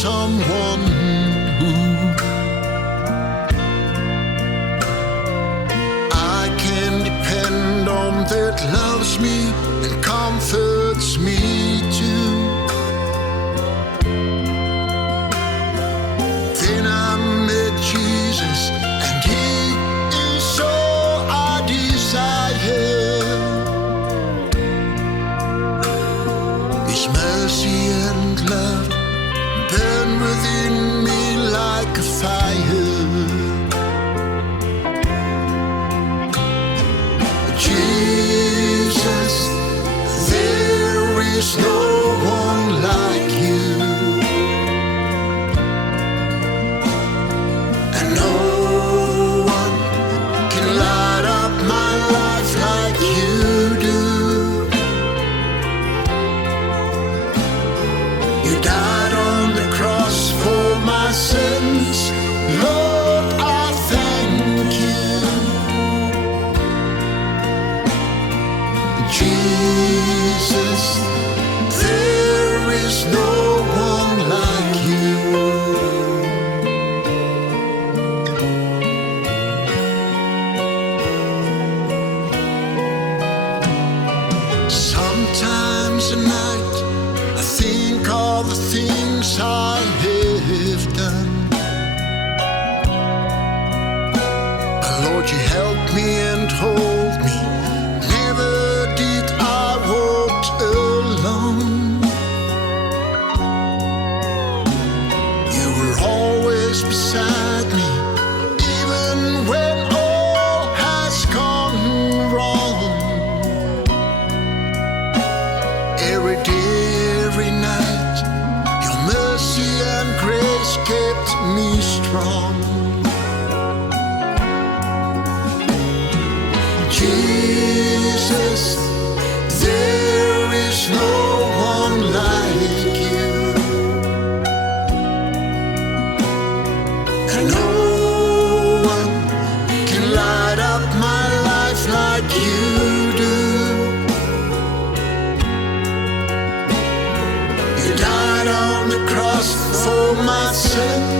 someone who I can depend on, that loves me and comforts me too. Then I met Jesus, and He is all I desire. His mercy and love burn within me like a fire. Jesus, there is no one like you, and no one can light up my life like you do. You died on the cross for my sins, Lord, I thank you. Jesus, there is no one like you. Sometimes at night I think all the things I have done. But Lord, you help me and hold me. Never did I walk alone. You were always beside me, even when all has gone wrong. Every day, every night, your mercy and grace kept me strong. Jesus, there is no one like you, and no one can light up my life like you do. You died on the cross for my sins,